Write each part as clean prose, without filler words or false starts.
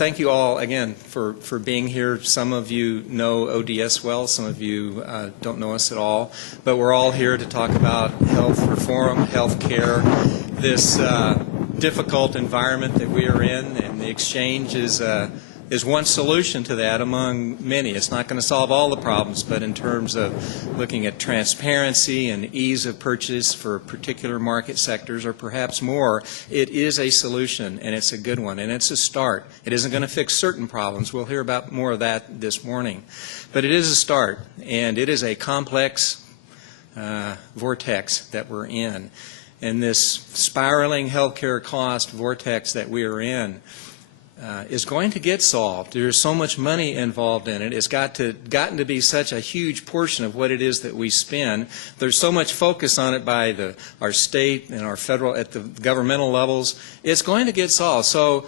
thank you all again for being here. Some of you know ODS well, some of you don't know us at all, but we're all here to talk about health reform, health care, this difficult environment that we are in, and the exchange is one solution to that among many. It's not going to solve all the problems, but in terms of looking at transparency and ease of purchase for particular market sectors or perhaps more, it is a solution, and it's a good one, and it's a start. It isn't going to fix certain problems. We'll hear about more of that this morning. But it is a start, and it is a complex vortex that we're in. And this spiraling healthcare cost vortex that we are in is going to get solved. There's so much money involved in it. It's gotten to be such a huge portion of what it is that we spend. There's so much focus on it by our state and our federal, at the governmental levels. It's going to get solved. So,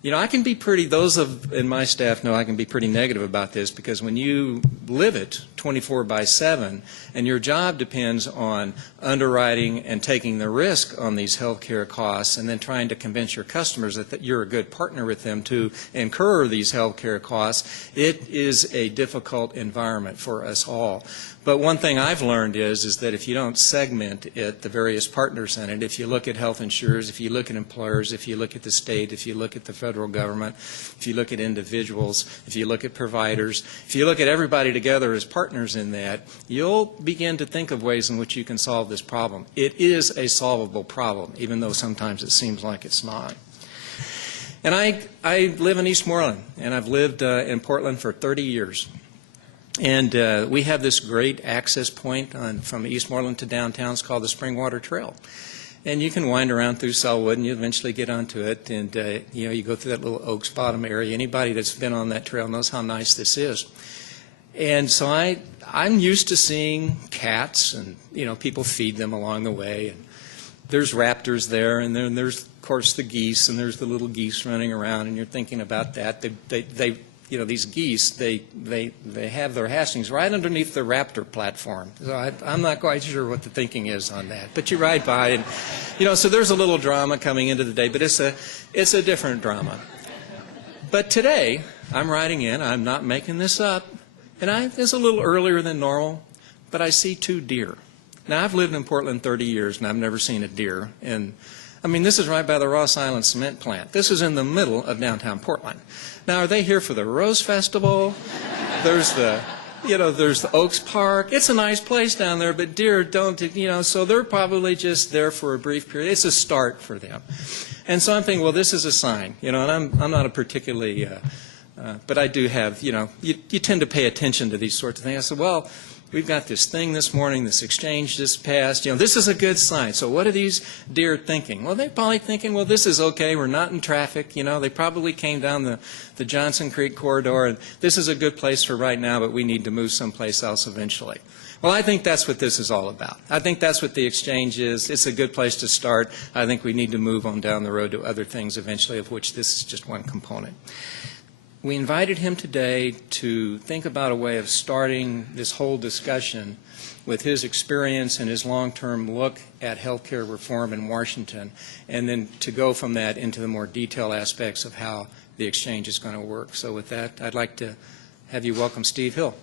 you know, I can be those in my staff know I can be pretty negative about this, because when you live it 24/7 and your job depends on underwriting and taking the risk on these health care costs and then trying to convince your customers that you're a good partner with them to incur these health care costs, it is a difficult environment for us all. But one thing I've learned is that if you don't segment it, the various partners in it, if you look at health insurers, if you look at employers, if you look at the state, if you look at the federal government, if you look at individuals, if you look at providers, if you look at everybody together as partners in that, you'll begin to think of ways in which you can solve this problem. It is a solvable problem, even though sometimes it seems like it's not. And I live in Eastmoreland, and I've lived in Portland for 30 years. And we have this great access point from Eastmoreland to downtown. It's called the Springwater Trail. And you can wind around through Sellwood, and you eventually get onto it. And, you know, you go through that little Oaks Bottom area. Anybody that's been on that trail knows how nice this is. And so I'm used to seeing cats, and, you know, people feed them along the way. And there's raptors there, and then there's, of course, the geese, and there's the little geese running around, and you're thinking about that. You know, these geese, they have their hastings right underneath the raptor platform. So I'm not quite sure what the thinking is on that. But you ride by, and, you know, so there's a little drama coming into the day, but it's a different drama. But today, I'm riding in, I'm not making this up, and it's a little earlier than normal, but I see 2 deer. Now, I've lived in Portland 30 years, and I've never seen a deer. And I mean, this is right by the Ross Island cement plant. This is in the middle of downtown Portland. Now, are they here for the Rose Festival? There's the Oaks Park. It's a nice place down there, but deer don't, you know, so they're probably just there for a brief period. It's a start for them. And so I'm thinking, well, this is a sign, you know, and I'm not a particularly, but I do have, you know, you tend to pay attention to these sorts of things. I said, well, we've got this thing this morning, this exchange just passed. You know, this is a good sign. So what are these deer thinking? Well, they're probably thinking, well, this is okay. We're not in traffic. You know, they probably came down the Johnson Creek corridor, and this is a good place for right now, but we need to move someplace else eventually. Well, I think that's what this is all about. I think that's what the exchange is. It's a good place to start. I think we need to move on down the road to other things eventually, of which this is just one component. We invited him today to think about a way of starting this whole discussion with his experience and his long-term look at healthcare reform in Washington, and then to go from that into the more detailed aspects of how the exchange is going to work. So with that, I'd like to have you welcome Steve Hill.